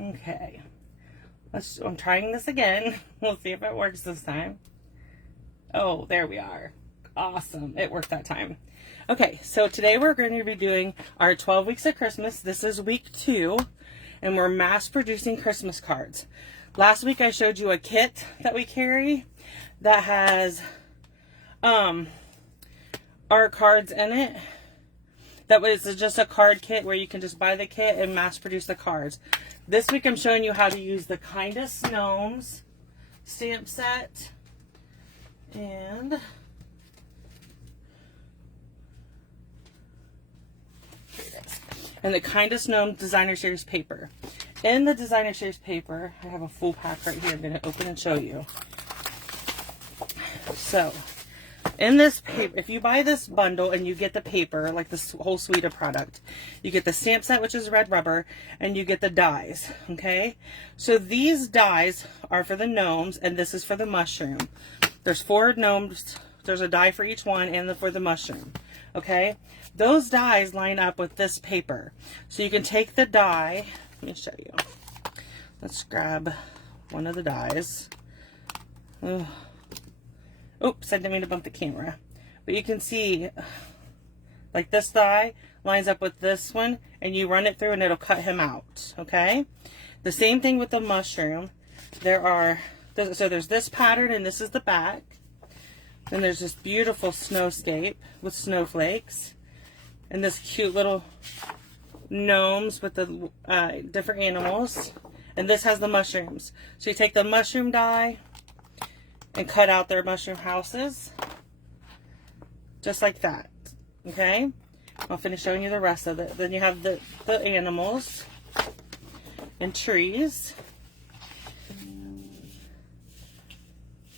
Okay. I'm trying this again. We'll see if it works this time. Oh, there we are. Awesome. It worked that time. Okay, so today we're going to be doing our 12 weeks of Christmas. This is week 2, and we're mass producing Christmas cards. Last week I showed you a kit that we carry that has our cards in it. That was just a card kit where you can just buy the kit and mass produce the cards. This week I'm showing you how to use the Kindest Gnomes stamp set. And here it is. And the Kindest Gnome Designer Series paper. In the Designer Series paper, I have a full pack right here. I'm going to open and show you. So, in this paper, if you buy this bundle and you get the paper, like this whole suite of product, you get the stamp set, which is red rubber, and you get the dies, okay? So these dies are for the gnomes, and this is for the mushroom. There's 4 gnomes, there's a die for each one, and for the mushroom, okay? Those dies line up with this paper. So you can take the die, let me show you. Let's grab one of the dies. Oh. Oops, I didn't mean to bump the camera. But you can see, like this die lines up with this one, and you run it through and it'll cut him out, okay? The same thing with the mushroom. So there's this pattern, and this is the back. Then there's this beautiful snowscape with snowflakes. And this cute little gnomes with the different animals. And this has the mushrooms. So you take the mushroom die and cut out their mushroom houses. Just like that. Okay? I'll finish showing you the rest of it. Then you have the animals and trees.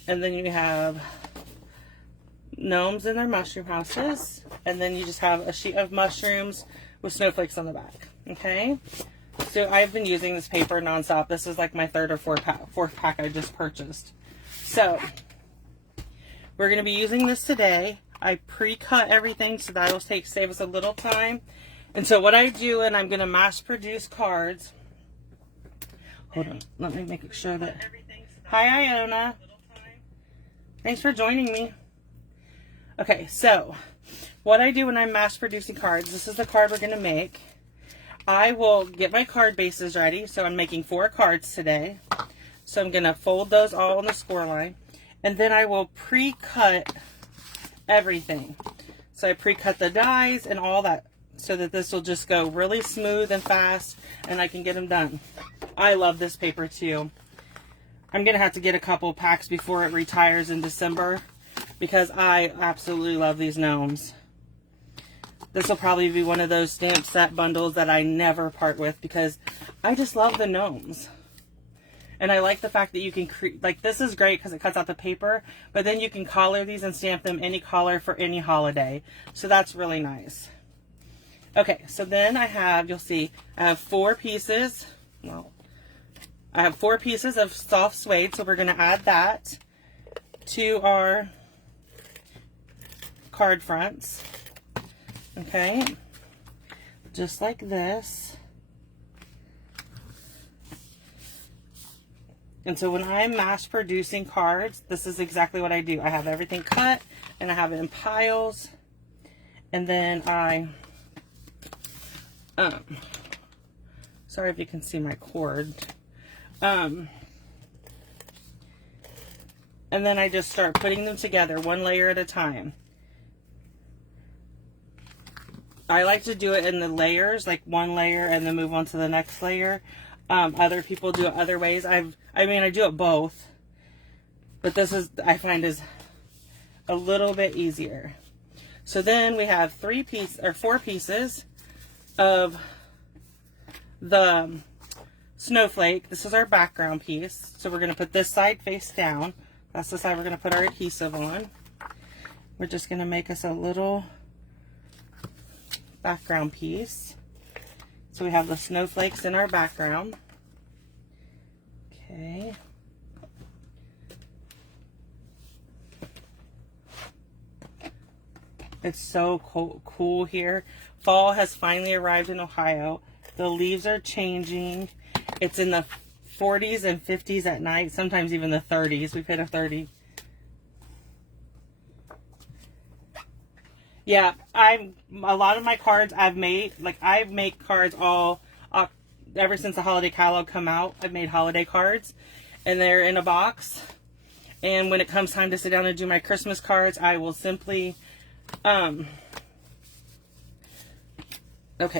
And then you have gnomes in their mushroom houses. And then you just have a sheet of mushrooms with snowflakes on the back. Okay? So I've been using this paper nonstop. This is like my 3rd or 4th pack I just purchased. So, we're going to be using this today. I pre-cut everything so that'll save us a little time. And so what I do, and I'm going to mass produce cards. Hold on, let me make sure that... Hi, Iona. Thanks for joining me. Okay, so what I do when I'm mass producing cards, this is the card we're going to make. I will get my card bases ready. So I'm making 4 cards today. So I'm going to fold those all on the score line. And then I will pre-cut everything. So I pre-cut the dies and all that so that this will just go really smooth and fast and I can get them done. I love this paper too. I'm going to have to get a couple packs before it retires in December because I absolutely love these gnomes. This will probably be one of those stamp set bundles that I never part with because I just love the gnomes. And I like the fact that you can create, like this is great because it cuts out the paper, but then you can collar these and stamp them any color for any holiday. So that's really nice. Okay, so then I have, you'll see, I have 4 pieces. Well, I have 4 pieces of soft suede, so we're going to add that to our card fronts. Okay, just like this. And so when I'm mass producing cards, this is exactly what I do. I have everything cut and I have it in piles. And then I, sorry if you can see my cord. And then I just start putting them together one layer at a time. I like to do it in the layers, like one layer and then move on to the next layer. Other people do it other ways. I do it both, but this is, I find, is a little bit easier. So then we have 4 pieces of the snowflake. This is our background piece. So we're going to put this side face down. That's the side we're going to put our adhesive on. We're just going to make us a little background piece. So we have the snowflakes in our background. Okay. It's so cool here. Fall has finally arrived in Ohio. The leaves are changing It's in the 40s and 50s at night, sometimes even the 30s. We've hit a 30. Yeah, a lot of my cards I've made, like I've made cards ever since the holiday catalog come out. I've made holiday cards, and they're in a box. And when it comes time to sit down and do my Christmas cards, I will simply, okay,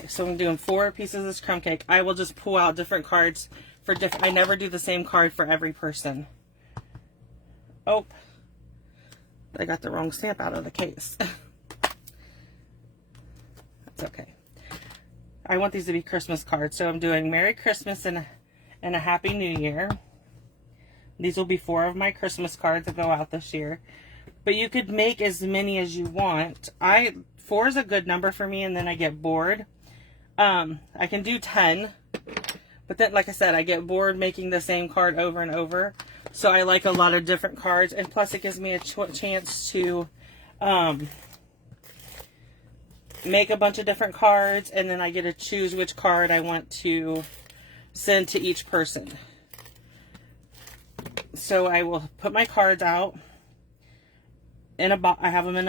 so I'm doing 4 pieces of this crumb cake. I will just pull out different cards for different, I never do the same card for every person. Oh, I got the wrong stamp out of the case. That's okay. I want these to be Christmas cards, so I'm doing Merry Christmas and a Happy New Year. These will be 4 of my Christmas cards that go out this year. But you could make as many as you want. 4 is a good number for me, and then I get bored. I can do 10. But then, like I said, I get bored making the same card over and over. So I like a lot of different cards. And plus, it gives me a chance to make a bunch of different cards. And then I get to choose which card I want to send to each person. So I will put my cards out in a box. I have them in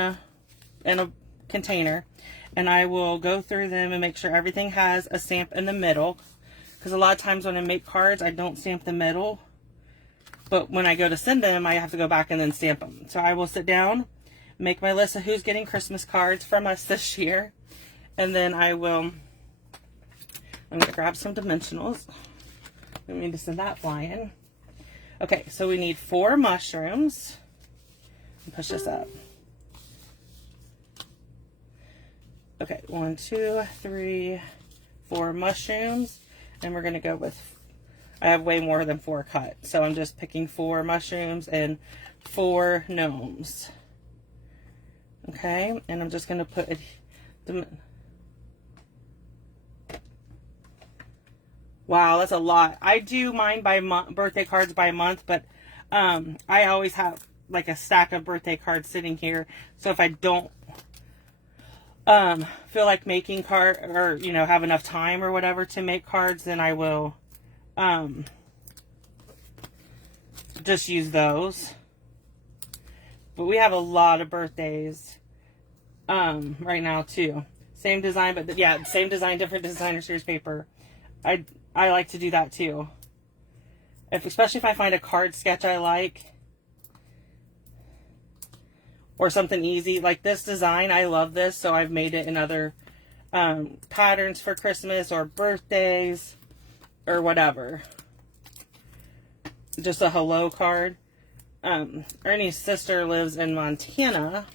a container. And I will go through them and make sure everything has a stamp in the middle. Because a lot of times when I make cards, I don't stamp the middle. But when I go to send them, I have to go back and then stamp them. So I will sit down, make my list of who's getting Christmas cards from us this year. And then I'm going to grab some dimensionals. I mean to send that flying. Okay, so we need 4 mushrooms. Push this up. Okay, 1, 2, 3, 4 mushrooms. And we're going to go with, I have way more than 4 cut. So I'm just picking 4 mushrooms and 4 gnomes. Okay, and I'm just going to put wow, that's a lot. I do mine by month, birthday cards by month, but I always have like a stack of birthday cards sitting here. So if I don't feel like making card, or you know, have enough time or whatever to make cards, then I will just use those. But we have a lot of birthdays right now too. Same design, but yeah, same design, different designer series paper. I like to do that too. Especially if I find a card sketch I like, or something easy like this design. I love this, so I've made it in other patterns for Christmas or birthdays or whatever. Just a hello card. Ernie's sister lives in Montana,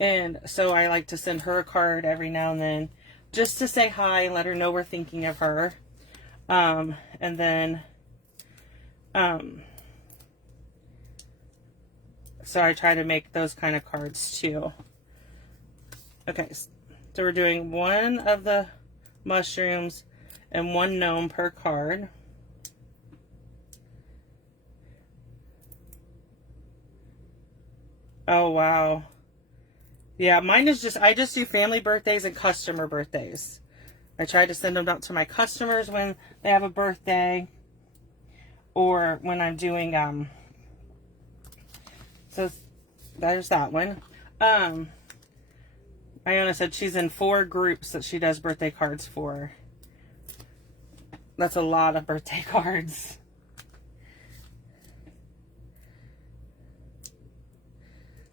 and so I like to send her a card every now and then just to say hi and let her know we're thinking of her. And then so I try to make those kind of cards too. Okay, so we're doing 1 of the mushrooms and 1 gnome per card. Oh, wow. Yeah, mine is just, I just do family birthdays and customer birthdays. I try to send them out to my customers when they have a birthday, or when I'm doing, so there's that one. Iona said she's in 4 groups that she does birthday cards for. That's a lot of birthday cards.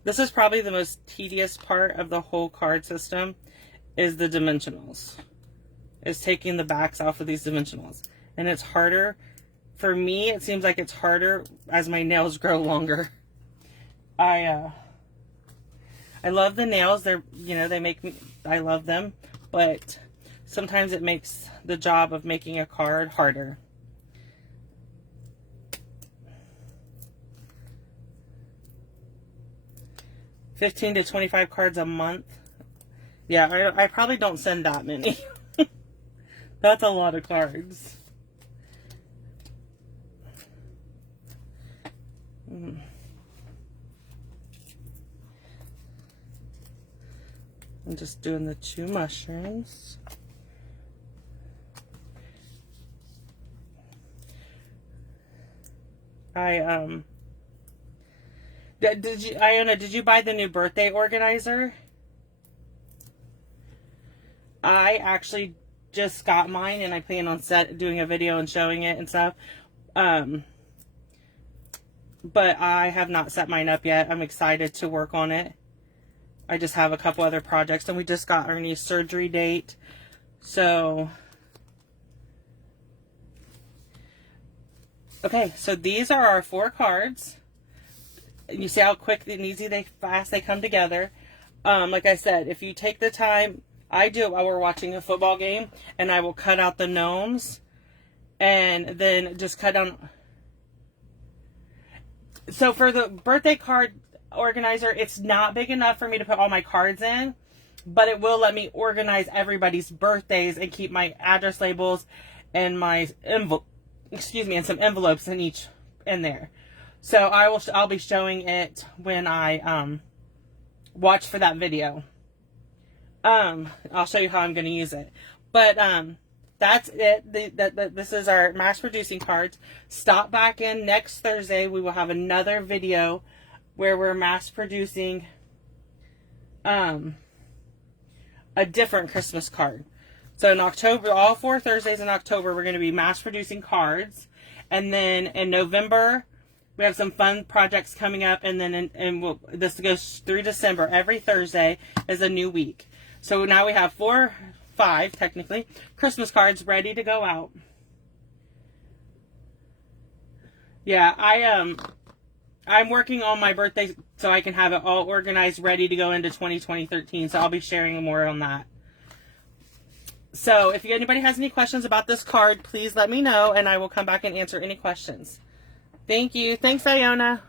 This is probably the most tedious part of the whole card system, is the dimensionals. Is taking the backs off of these dimensionals. And it's harder. For me, it seems like it's harder as my nails grow longer. I love the nails. They're, you know, they make me, I love them. But sometimes it makes the job of making a card harder. $15 to 25 cards a month. Yeah, I probably don't send that many. That's a lot of cards. I'm just doing the 2 mushrooms. Iona, did you buy the new birthday organizer? I actually just got mine, and I plan on doing a video and showing it and stuff. But I have not set mine up yet. I'm excited to work on it. I just have a couple other projects, and we just got our new surgery date. So, okay, so these are our 4 cards. You see how quick and easy fast they come together. Like I said, if you take the time, I do it while we're watching a football game, and I will cut out the gnomes and then just cut down. So for the birthday card organizer, it's not big enough for me to put all my cards in, but it will let me organize everybody's birthdays and keep my address labels and my and some envelopes in there. So I'll be showing it when I watch for that video. I'll show you how I'm going to use it. But that's it. This is our mass producing cards. Stop back in next Thursday. We will have another video where we're mass producing a different Christmas card. So in October, all 4 Thursdays in October, we're going to be mass producing cards. And then in November, we have some fun projects coming up, and then this goes through December. Every Thursday is a new week. So now we have 5 technically Christmas cards ready to go out. Yeah, I'm working on my birthday so I can have it all organized, ready to go into 2013. So I'll be sharing more on that. So if anybody has any questions about this card, please let me know, and I will come back and answer any questions. Thank you. Thanks, Iona.